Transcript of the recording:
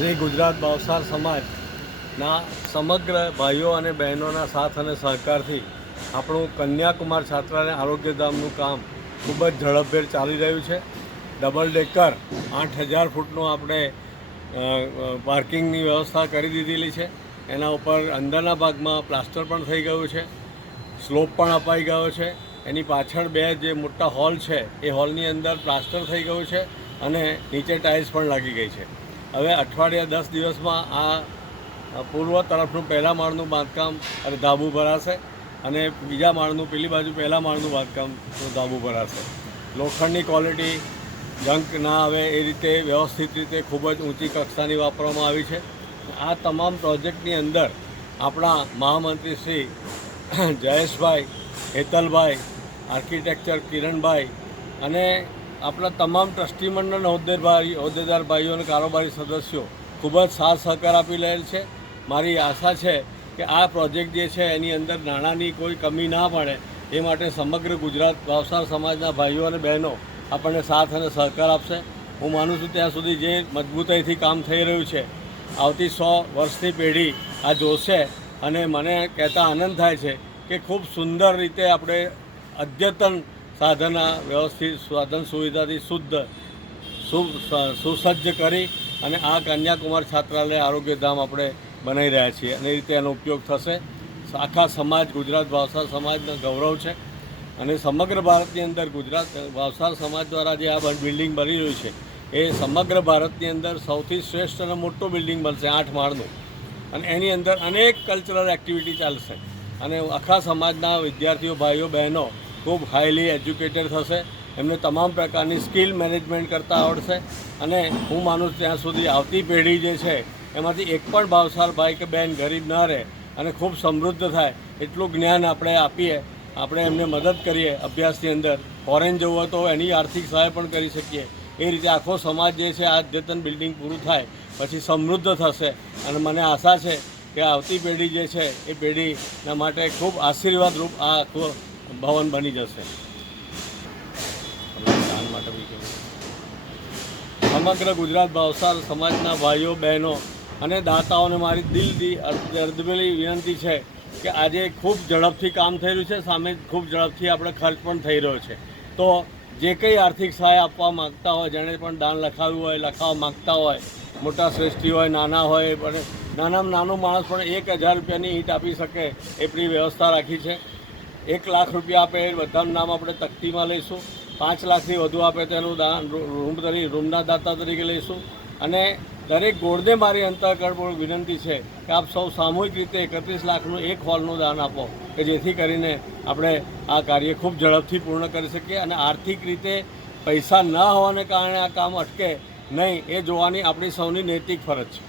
શ્રી ગુજરાત ભાવસાર સમાજના સમગ્ર ભાઈઓ અને બહેનોના સાથ અને સહકારથી આપણું કન્યાકુમાર છાત્રાલય આરોગ્યધામનું કામ ખૂબ જ ઝડપભેર ચાલી રહ્યું છે. ડબલ ડેકર 8000 ફૂટનું આપણે પાર્કિંગની વ્યવસ્થા કરી દીધેલી છે. એના ઉપર અંદરના ભાગમાં પ્લાસ્ટર પણ થઈ ગયું છે, સ્લોપ પણ અપાઈ ગયો છે. એની પાછળ બે જે મોટા હોલ છે એ હોલની અંદર પ્લાસ્ટર થઈ ગયું છે અને નીચે ટાઇલ્સ પણ લાગી ગઈ છે. હવે અઠવાડિયા 10 દિવસમાં આ પૂર્વ તરફનું પહેલા માળનું બાંધકામ અને ધાબુ ભરાશે અને બીજા માળનું પેલી બાજુ પહેલા માળનું બાંધકામનું ધાબુ ભરાશે. લોખંડની ક્વોલિટી જંક ના આવે એ રીતે વ્યવસ્થિત રીતે ખૂબ જ ઊંચી કક્ષાની વાપરવામાં આવી છે. આ તમામ પ્રોજેક્ટની અંદર આપણા મહામંત્રી શ્રી જયેશભાઈ, હેતલભાઈ, આર્કિટેક્ચર કિરણભાઈ અને આપણા તમામ ટ્રસ્ટી મંડળના હોદ્દેદાર ભાઈઓ અને કારોબારી સદસ્યો ખૂબ જ સાથ સહકાર આપી રહેલ છે. મારી આશા છે કે આ પ્રોજેક્ટ જે છે એની અંદર નાણાંની કોઈ કમી ના પડે એ માટે સમગ્ર ગુજરાત ભાવસાર સમાજના ભાઈઓ અને બહેનો આપણને સાથ અને સહકાર આપશે. હું માનું છું ત્યાં સુધી જે મજબૂતાઈથી કામ થઈ રહ્યું છે, આવતી 100 વર્ષની પેઢી આ જોશે અને મને કહેતા આનંદ થાય છે કે ખૂબ સુંદર રીતે આપણે અદ્યતન વ્યવસ્થિત સાધન સુવિધાથી સુસજ્જ કરી અને આ કન્યાકુમાર છાત્રાલય આરોગ્યધામ આપણે બનાવી રહ્યા છીએ અને એ રીતે એનો ઉપયોગ થશે. આખા સમાજ, ગુજરાત ભાવસાર સમાજનો ગૌરવ છે અને સમગ્ર ભારતની અંદર ગુજરાત ભાવસાર સમાજ દ્વારા જે આ બિલ્ડિંગ બની રહ્યું છે એ સમગ્ર ભારતની અંદર સૌથી શ્રેષ્ઠ અને મોટું બિલ્ડિંગ બનશે, 8 માળનું, અને એની અંદર અનેક કલ્ચરલ એક્ટિવિટી ચાલશે અને આખા સમાજના વિદ્યાર્થીઓ, ભાઈઓ, બહેનો ખૂબ હાઈલી એજ્યુકેટેડ થશે. એમને તમામ પ્રકારની સ્કિલ મેનેજમેન્ટ કરતાં આવડશે અને હું માનું ત્યાં સુધી આવતી પેઢી જે છે એમાંથી એક પણ ભાવસાર ભાઈ કે બહેન ગરીબ ના રહે અને ખૂબ સમૃદ્ધ થાય એટલું જ્ઞાન આપણે આપીએ, આપણે એમને મદદ કરીએ. અભ્યાસની અંદર ફોરેન જવું હોય તો એની આર્થિક સહાય પણ કરી શકીએ. એ રીતે આખો સમાજ જે છે આ અદ્યતન બિલ્ડિંગ પૂરું થાય પછી સમૃદ્ધ થશે અને મને આશા છે કે આવતી પેઢી જે છે એ પેઢીના માટે ખૂબ આશીર્વાદરૂપ આ આખું ભવન બની જશે. સમગ્ર ગુજરાત ભાવસાર સમાજના ભાઈઓ, બહેનો અને દાતાઓને મારી દિલથી અર્ધવેલી વિનંતી છે કે આજે ખૂબ ઝડપથી કામ થઈ રહ્યું છે, સામે ખૂબ ઝડપથી આપણે ખર્ચ પણ થઈ રહ્યો છે. તો જે કંઈ આર્થિક સહાય આપવા માગતા હોય, જેણે પણ દાન લખાવ્યું હોય, લખાવવા માગતા હોય, મોટા શ્રેષ્ઠી હોય, નાના હોય, પણ નાનામાં નાનો માણસ પણ 1000 રૂપિયાની ઈંટ આપી શકે એટલી વ્યવસ્થા રાખી છે. 1 લાખ રૂપિયા આપે એ બધાનું નામ આપણે તકતીમાં લઈશું. 5 લાખથી વધુ આપે તેનું દાન રૂમના દાતા તરીકે લઈશું અને દરેક ગોળને મારી અંતઃકરણપૂર્વક વિનંતી છે કે આપ સૌ સામૂહિક રીતે 31 લાખનું એક હોલનું દાન આપો કે જેથી કરીને આપણે આ કાર્ય ખૂબ ઝડપથી પૂર્ણ કરી શકીએ અને આર્થિક રીતે પૈસા ન હોવાને કારણે આ કામ અટકે નહીં એ જોવાની આપણી સૌની નૈતિક ફરજ છે.